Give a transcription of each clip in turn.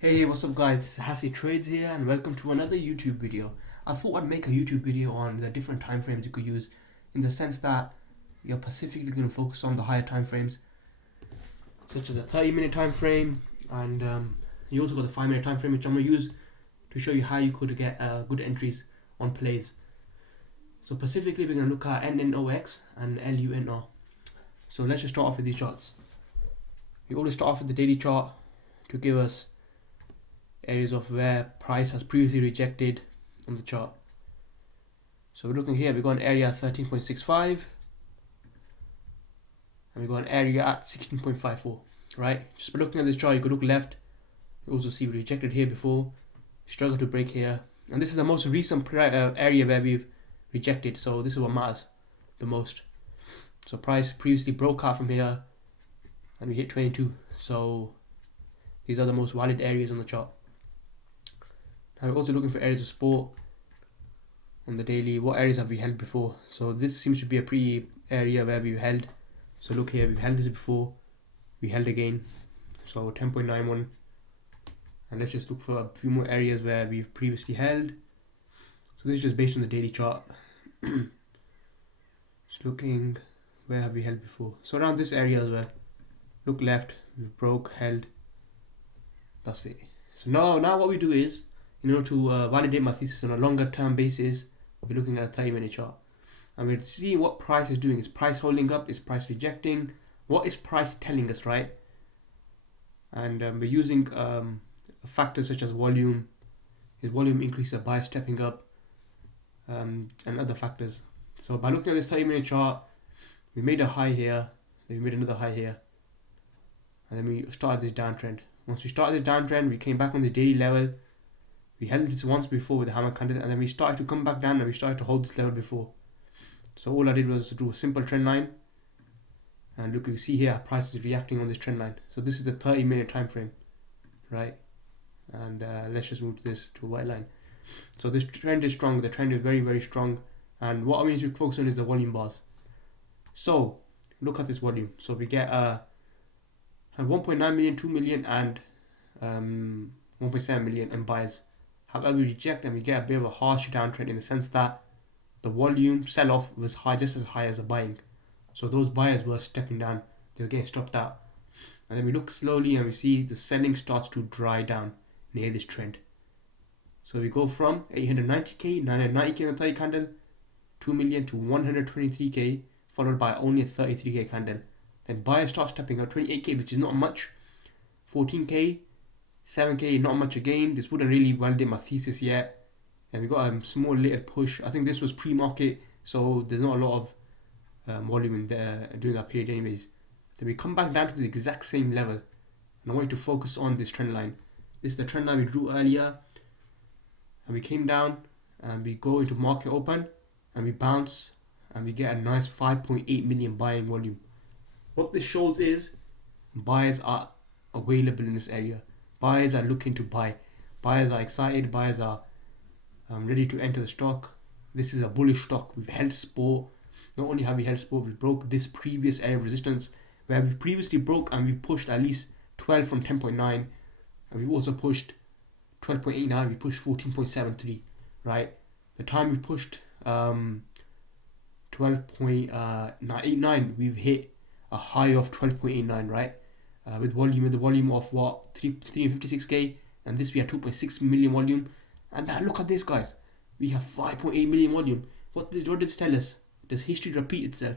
Hey, what's up guys, it's Hassy Trades here and welcome to another YouTube video. I thought I'd make a YouTube video on the different time frames you could use, in the sense that you're specifically going to focus on the higher time frames, such as a 30-minute time frame, and you also got the 5-minute time frame, which I'm going to use to show you how you could get good entries on plays. So specifically we're going to look at NNOX and LUNR. So let's just start off with these charts. We always start off with the daily chart to give us areas of where price has previously rejected on the chart. So we're looking here, we've got an area at 13.65 and we've got an area at 16.54, right? Just by looking at this chart, you could look left, you also see we rejected here before, struggled to break here, and this is the most recent area where we've rejected, so this is what matters the most. So price previously broke out from here and we hit 22, so these are the most valid areas on the chart. Now we're also looking for areas of support on the daily. What areas have we held before? So this seems to be a pretty area where we've held. So look here, we've held this before, we held again, so 10.91, and let's just look for a few more areas where we've previously held. So this is just based on the daily chart. Just looking, where have we held before? So around this area as well. Look left, we've broke, held, that's it. So now what we do is, in order to validate my thesis on a longer term basis, we're looking at a 30-minute chart. And we're seeing what price is doing. Is price holding up? Is price rejecting? What is price telling us, right? And we're using factors such as volume. Is volume increase a buy stepping up? And other factors. So by looking at this 30-minute chart, we made a high here, then we made another high here, and then we started this downtrend. Once we started the downtrend, we came back on the daily level. We held this once before with the hammer candle, and then we started to come back down and we started to hold this level before. So all I did was to do a simple trend line, and look, you see here price is reacting on this trend line. So this is the 30-minute time frame, right? And let's just move this to a white line. So this trend is strong. The trend is very, very strong, and what I need to focus on is the volume bars. So look at this volume. So we get 1.9 million, 2 million, and 1.7 million in buys. However, we reject and we get a bit of a harsh downtrend in the sense that the volume sell-off was high, just as high as the buying. So those buyers were stepping down, they were getting stopped out. And then we look slowly and we see the selling starts to dry down near this trend. So we go from 890k, 990k on the 30 candle, 2 million to 123k, followed by only a 33k candle. Then buyers start stepping out, 28k, which is not much, 14k, 7k, not much again. This wouldn't really validate my thesis yet. And we got a small little push. I think this was pre-market, so there's not a lot of volume in there during that period anyways. Then we come back down to the exact same level. And I want you to focus on this trend line. This is the trend line we drew earlier. And we came down and we go into market open and we bounce and we get a nice 5.8 million buying volume. What this shows is buyers are available in this area. Buyers are looking to buy. Buyers are excited. Buyers are ready to enter the stock. This is a bullish stock. We've held support. Not only have we held support, we broke this previous area of resistance where we previously broke, and we pushed at least 12 from 10.9, and we've also pushed 12.89. We pushed 14.73, right? The time we pushed 12.89, we've hit a high of 12.89, right? With the volume of what, 356k, and this we had 2.6 million volume. And now look at this, guys, we have 5.8 million volume. What does this tell us? Does history repeat itself?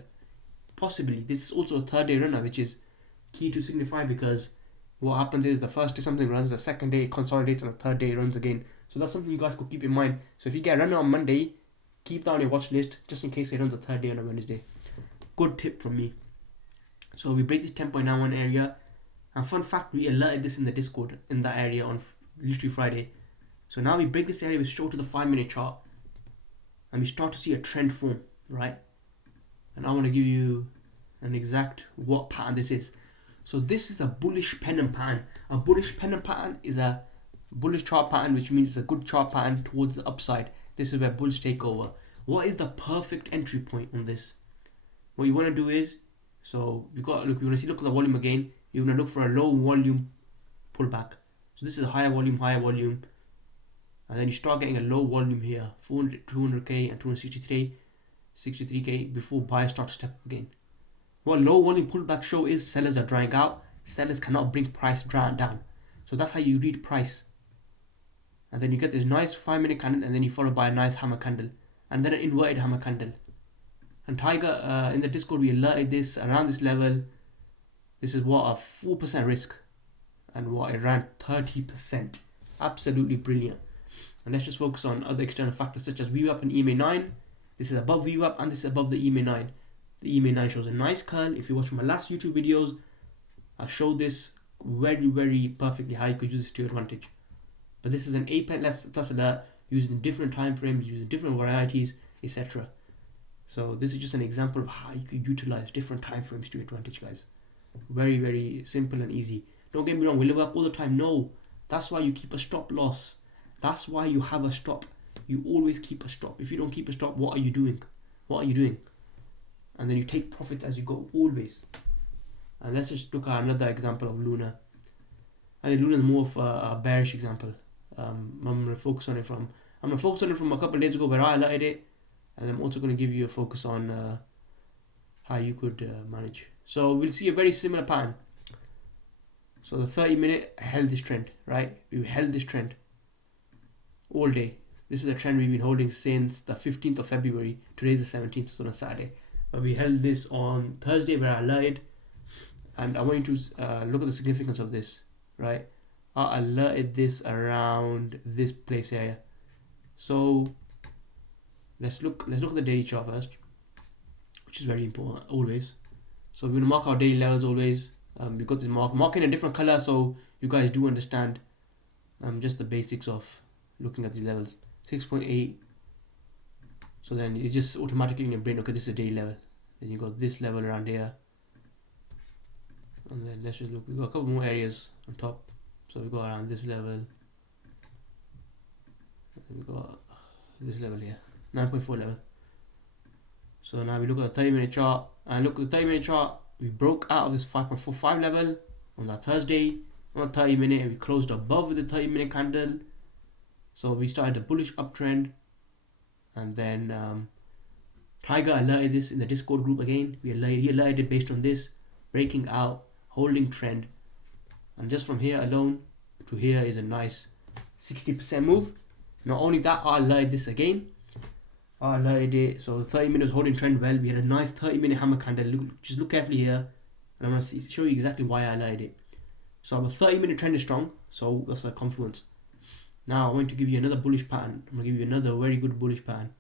Possibly. This is also a third day runner, which is key to signify, because what happens is the first day something runs, the second day it consolidates, and the third day it runs again. So that's something you guys could keep in mind. So if you get a runner on Monday, keep that on your watch list just in case it runs the third day on a Wednesday. Good tip from me. So we break this 10.91 area. And fun fact, we alerted this in the Discord in that area on literally Friday. So now we break this area, we show to the 5-minute chart, and we start to see a trend form, right? And I want to give you an exact what pattern this is. So this is a bullish pennant pattern. A bullish pennant pattern is a bullish chart pattern, which means it's a good chart pattern towards the upside. This is where bulls take over. What is the perfect entry point on this? What you want to do is, so we want to look at the volume again. You want to look for a low volume pullback. So this is a higher volume, and then you start getting a low volume here, 400, 200k and 263k before buyers start to step up again. What low volume pullback show is sellers are drying out. Sellers cannot bring price down. So that's how you read price. And then you get this nice 5-minute candle, and then you follow by a nice hammer candle, and then an inverted hammer candle. And Tiger, in the Discord, we alerted this around this level. This is what a 4% risk, and what it ran 30%. Absolutely brilliant. And let's just focus on other external factors such as VWAP and EMA9. This is above VWAP and this is above the EMA9. The EMA9 shows a nice curl. If you watch my last YouTube videos, I showed this very, very perfectly how you could use this to your advantage. But this is an A plus alert using different time frames, using different varieties, etc. So this is just an example of how you could utilize different time frames to your advantage, guys. Very, very simple and easy. Don't get me wrong, we live up all the time. No, that's why you keep a stop loss. That's why you have a stop. You always keep a stop. If you don't keep a stop, what are you doing? What are you doing? And then you take profits as you go, always. And let's just look at another example of Luna. I think Luna is more of a bearish example. I'm going to focus on it from a couple of days ago where I alerted it, and I'm also going to give you a focus on how you could manage. So we'll see a very similar pattern. So the 30-minute held this trend, right? We held this trend all day. This is a trend we've been holding since the 15th of February. Today's the 17th, so on a Saturday. But we held this on Thursday where I alerted, and I want you to look at the significance of this, right? I alerted this around this place area. So let's look at the daily chart first, which is very important always. So we're gonna mark our daily levels always. We got this marking a different color so you guys do understand just the basics of looking at these levels. 6.8. So then it just automatically in your brain, okay, this is a daily level. Then you got this level around here, and then let's just look. We got a couple more areas on top. So we got around this level. We got this level here, 9.4 level. So now we look at the 30-minute chart, and look at the 30-minute chart. We broke out of this 5.45 level on that Thursday. On the 30-minute, we closed above the 30-minute candle. So we started a bullish uptrend, and then Tiger alerted this in the Discord group again. He alerted it based on this breaking out, holding trend, and just from here alone to here is a nice 60% move. Not only that, I alerted this again. I alerted it. So the 30 minutes holding trend well. We had a nice 30-minute hammer candle. Just look carefully here, and I'm going to show you exactly why I alerted it. So our 30-minute trend is strong. So that's a confluence. Now I'm going to give you another bullish pattern. I'm going to give you another very good bullish pattern.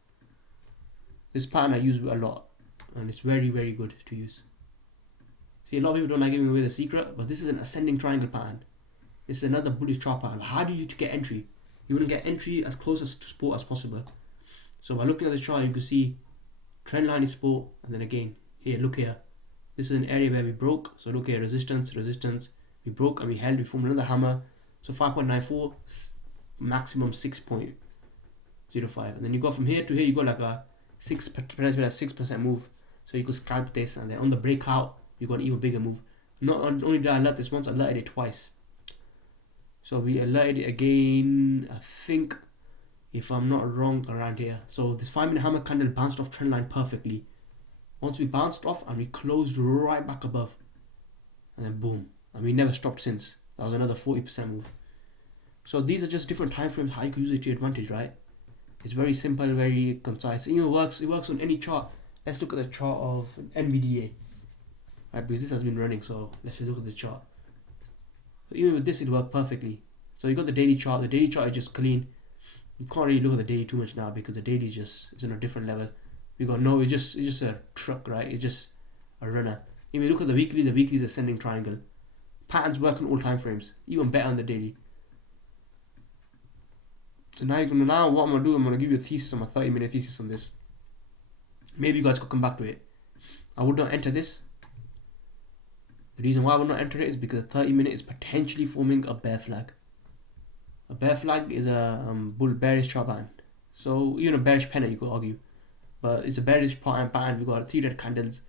This pattern I use a lot, and it's very, very good to use. See, a lot of people don't like giving away the secret, but this is an ascending triangle pattern. This is another bullish chart pattern. How do you get entry? You want to get entry as close to support as possible. So by looking at the chart, you can see trend line is support, and then again here, look here. This is an area where we broke. So look here, resistance. We broke and we held. We formed another hammer. So 5.94, maximum 6.05, and then you go from here to here. You got like a 6% move. So you could scalp this, and then on the breakout, you got an even bigger move. Not only did I alert this once, I alerted it twice. So we alerted it again, I think, if I'm not wrong, around here. So this 5-minute hammer candle bounced off trend line perfectly. Once we bounced off and we closed right back above, and then boom, and we never stopped since. That was another 40% move. So these are just different time frames how you can use it to your advantage, right? It's very simple, very concise. It works on any chart. Let's look at the chart of NVDA, right? Because this has been running, so let's just look at this chart. So even with this, it worked perfectly. So you got the daily chart. The daily chart is just clean. You can't really look at the daily too much now because the daily is on a different level. We got no, it's just a truck, right? It's just a runner. If you look at the weekly is ascending triangle. Patterns work on all time frames, even better on the daily. So now what I'm gonna do, I'm gonna give you a thesis on my 30-minute thesis on this. Maybe you guys could come back to it. I would not enter this. The reason why I would not enter it is because the 30-minute is potentially forming a bear flag. A bear flag is a bearish chart pattern. So even a bearish pennant, you could argue, but it's a bearish pattern. We got 3 red candles.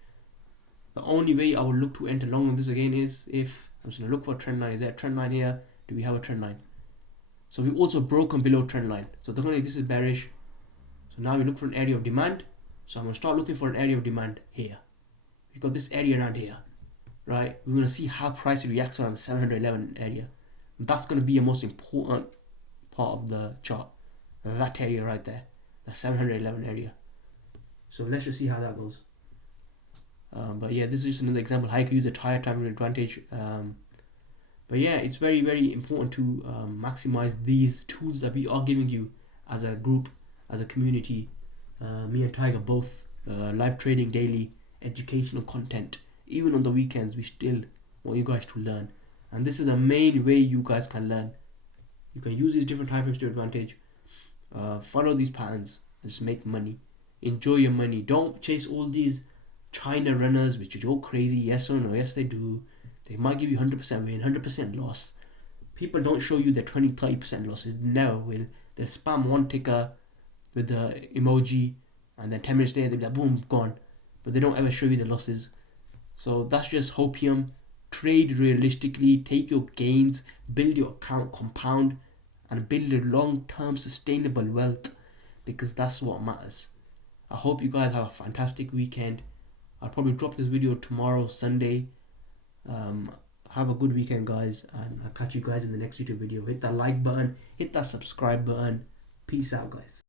The only way I would look to enter long on this again is if I'm just gonna look for a trend line. Is there a trend line here? Do we have a trend line? So we've also broken below trend line. So technically this is bearish. So now we look for an area of demand. So I'm going to start looking for an area of demand here. We've got this area around here, right? We're going to see how price reacts around the 711 area. That's going to be a most important part of the chart. That area right there, the 711 area. So let's just see how that goes. But yeah, this is just another example how you can use the higher time advantage. But yeah, it's very, very important to maximize these tools that we are giving you as a group, as a community. Me and Tiger both live trading daily, educational content. Even on the weekends, we still want you guys to learn. And this is the main way you guys can learn. You can use these different time frames to your advantage. Follow these patterns and just make money. Enjoy your money. Don't chase all these China runners which is all crazy. Yes or no? Yes, they do. They might give you 100% win, 100% loss. People don't show you their 20-30% losses. Never will. They spam one ticker with the emoji and then 10 minutes later they're like boom, gone. But they don't ever show you the losses. So that's just hopium. Trade realistically, take your gains, build your account, compound, and build a long-term sustainable wealth, because that's what matters. I hope you guys have a fantastic weekend. I'll probably drop this video tomorrow, Sunday. Have a good weekend, guys, and I'll catch you guys in the next YouTube video. Hit that like button, hit that subscribe button. Peace out, guys.